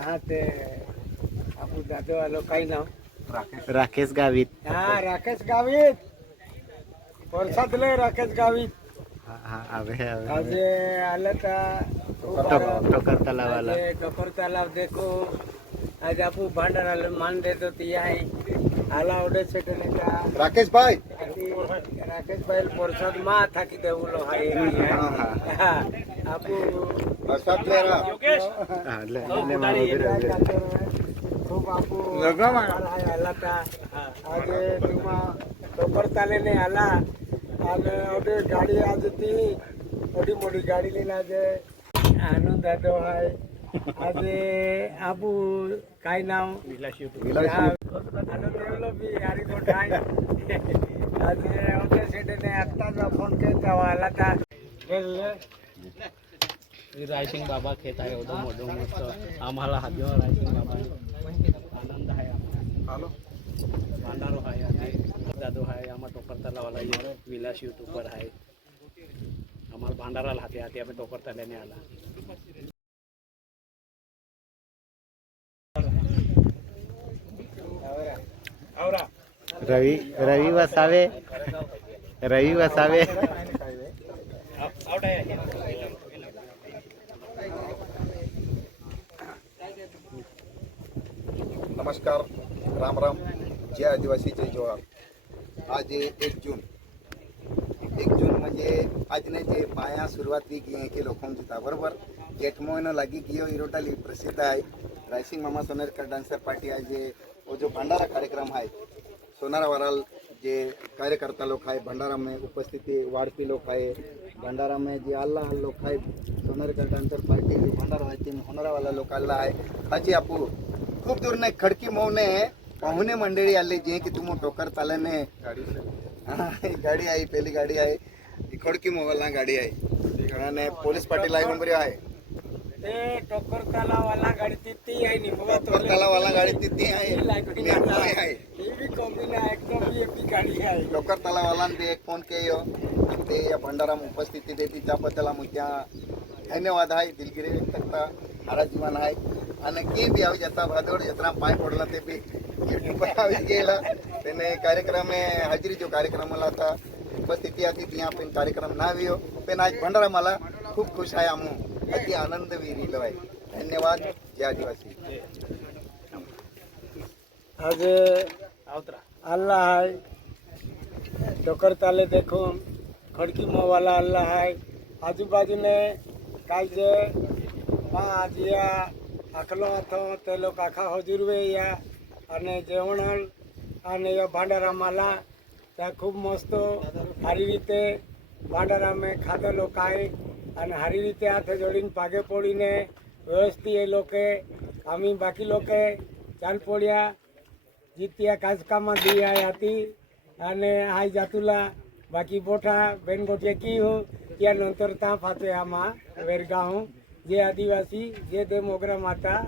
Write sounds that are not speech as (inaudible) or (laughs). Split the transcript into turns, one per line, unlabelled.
हा ते आपण दादो आलो काही नाव?
राकेश.
राकेश गावित. हा राकेश गावीत.
परसाद लय राकेश गावीत.
आज आलं तर
खूप टोक- आलं.
टोकर तलावाला. तलाव देखो. आज आपण भांडाराला मान देतो ती आहे. આલા ઓડે છે કે નહીં
રાકેશભાઈ.
રાકેશભાઈ પ્રસાદમાં થાકી દેવું લો હા? આપુ.
વરસાદ લેરા
હા લે લે મારો
લગામાં.
આલા તા આજે તુમા ટોકર તાલે ને આલા અને ઓડે ગાડી આજે તી મોટી મોટી ગાડી લઈને આજે આનંદ દાદો હાય. આજે આપુ કાઈ નામ.
रायसिंग बाबा खेत आहे एवढं मोठं मस्त आम्हाला हद्दीवर रायसिंग बाबा आनंद आहे मांडारो आहे जाधव आहे आम्हाला टोपर तलावाला विलास युट्यूबर आहे आम्हाला भांडाराला हाते हाते आम्ही टोपर तल्याने आला
રવિ રવિ વસાવે રવિ વસાવે
નમસ્કાર રામ રામ જય આદિવાસી જય જોહાર આજે એક જૂન એક જૂન म्हणजे આજને જે પાયા શરૂઆતથી ગઈ કે લોકોની હતા બરોબર જેઠ મહિનો લાગી ગયો ઈરોટાલી પ્રસિદ્ધ आहे रायसिंग मामा सोनेरकर डान्सर पार्टी आहे जे वो जो भंडारा कार्यक्रम आहे सोनारा वराल जे कार्यकर्ता लोक आहे भंडारा में उपस्थिति वाढपी लोक आहे भंडारा में जे आल्ला लोक आहे सोनारकर डान्सर पार्टी जे भंडारा रायसिंग होणारावाला लोक आल्ला आहे हाची आपू खूप दूर नाही खडकी मौने पाहुणे मंडळी आले जे की तुम्ही टोकर चालने हा, ही गाडी आहे पहिली गाडी आहे એ ખડકી મોવાલા ગાડી આવી અને પોલીસ પાટી લાઈન નંબર આવે
તે ટોકર કાલા વાલા ગાડી થી તી આઈ ની હોવા
તો કાલા વાલા ગાડી થી
તી
આઈ. લાઈકડી
ના આઈ. એ બી કોમ્બિના એક તો બી એક ગાડી આઈ.
ટોકર તાલા વાલા ને એક ફોન કેયો તે ભંડારામાં ઉપસ્થિતિ દેતી ચાપતલા મુ ત્યાં ધન્યવાદ હાય દિલગીરી વ્યક્ત કરતા મારા જીવન હાય અને કે બી આવી જતા ભાદોડ જતરા પાય પડલા તે બી (laughs) આવી ગયેલા. તેને કાર્યક્રમે હાજરી જો કાર્યક્રમ હતા બધી ત્યાંથી ત્યાં પણ કાર્યક્રમ ના આવ્યો પણ આજ ભંડારામાલા ખૂબ ખુશ આયા હું. અતિ આનંદ વીરી લેવાય. ધન્યવાદ. જય આદિવાસી.
આજે અલ્લાહ હાય ડોકર તાલે દેખો ખડકીમાં વાલા અલ્લાહ હાય આજુબાજુને કાલ જે માં આજીયા આખલો હતો, તે લોકો આખા હજુરવે અને જેવણ અને ભાંડારા માલા ત્યાં ખૂબ મસ્ત સારી રીતે ભાંડારામે ખાધેલો કાંઈ અને સારી રીતે હાથે જોડીને પાગે પડીને વ્યવસ્થિત એ લોકે, આમી બાકી લોકે ચાલ પડ્યા. જીત્યા કાચકામાં દિયા હતી અને હાઈ જાતુલા, બાકી બોઠા બેન ગોઠિયા કી હું ત્યાં નંતર ત્યાં ફાતે આમાં વેરગા હું જે આદિવાસી, જે દે મોગરા માતા